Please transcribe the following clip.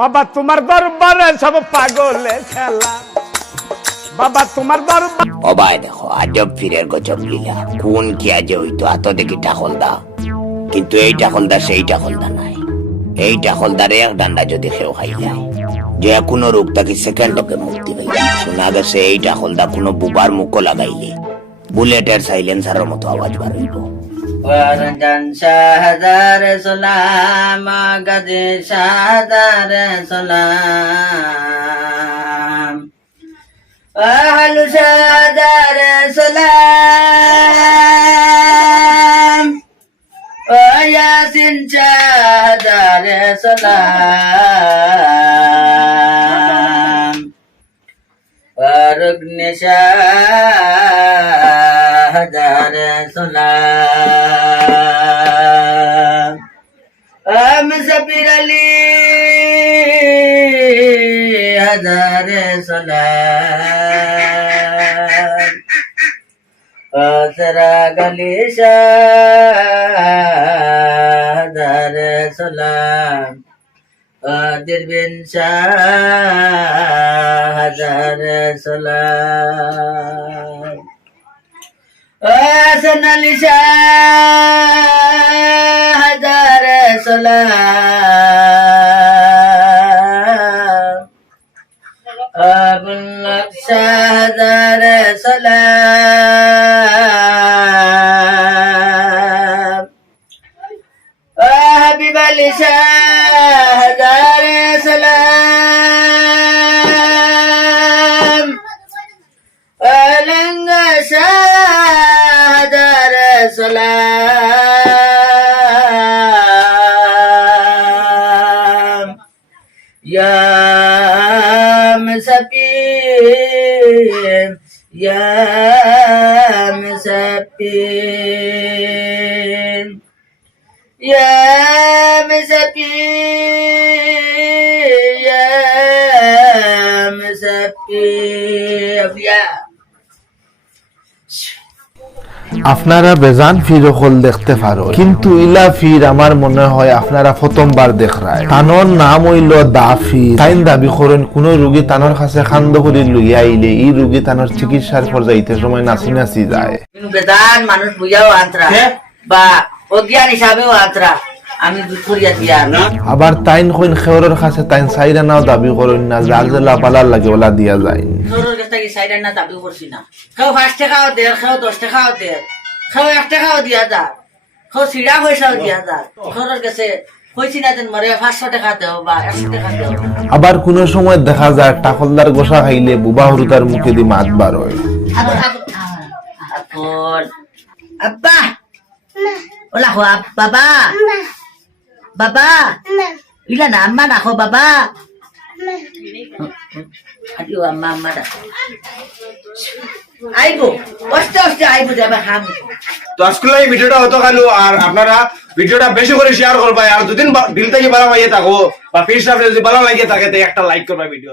বাবা তোমার দরবারে সব পাগলে খেলা, বাবা তোমার দরবার। অবাই দেখো আজব ফিরের গজব লীলা, কোন কি আজে হইতো এত দেখি টাকলদা, কিন্তু এই টাকলদা সেই টাকলদা নাই। এই টাকলদারে এক ডান্ডা যদি খেও খাই যায়, যে কোনো রোগ তাকে সেকেন্ডকে মুক্তি পাই। শোনা গেছে এই টাকলদা কোনো বুবার মুখ লাগাইলে বুলেটের সাইলেন্সারের মতো আওয়াজ বার হইব। ওয়ারজান শাহদার সালাম গাজী শাহদার সালাম আহলু শাহদার সালাম ইয়াসিন শাহদার সালাম ফারুক শাহদার সালাম মুসাফির আলী হাজার সালাম আসরা গলি শাহদার সালাম কাদের বিন শাহদার সালাম হাসান আলী শাহদার সালাম আবুল শাহদার সালাম হাবিব আলী শাহদার সালাম আলঙ্গ শাহদার সালাম ইয়া মুসাফির ইয়া মুসাফির ইয়া মুসাফির ইয়া মুসাফির ইয়া। আপনারা বেজান ফির হল দেখতে পারো, কিন্তু ইলা ফির আমার মনে হয় আপনারা প্রথমবার দেখরায়। তানোর নাম হইল দাফি। তাইন দাবি করেন কোন রোগী তানোর কাছে খান্দ করে লইয়া আইলে এই রোগী তানোর চিকিৎসার পর যাইতে সময় নাচি নাচি যায়। বেজান মানুষ বুঝাও আন্তরা বা অজ্ঞান হিসাবেও আন্তরা আমি দুপুরিয়া দিয়া না। আবার তাইন কইন খেওরের কাছে তাইন সাইরা নাও দাবি করেন না, যার জেলা পালার লাগে ওলা দিয়া যায়। তোর কাছে কি সাইডার না দাবি করছি না। কেউ 5 টাকাও দে, কেউ 10 টাকাও দে, কেউ 1 টাকাও দিয়া যা, কেউ সিডা পয়সাও দিয়া যা। তোর কাছে কইছি না দেন মরে 500 টাকা দেও বা 100 টাকা দেও। আবার কোন সময় দেখা যায় টাকলদার গোসা খাইলে বুবা হরুতার মুখে দি মাত বার হয়। আব্বা ওলা হো বাবা বাবা ইলা না আম্মা না হো বাবা আদিও আম্মা আম্মা ডাকো আইবো কষ্ট কষ্ট আইবো যাবে হাম। তো আজকে এই ভিডিওটা হতো কেন, আর আপনারা ভিডিওটা বেশি করে শেয়ার করবা, আর দুদিন দিল থেকে ভালো লাগিয়ে থাকো বা পেজটা যদি ভালো লাগিয়ে থাকে একটা লাইক করবা ভিডিও।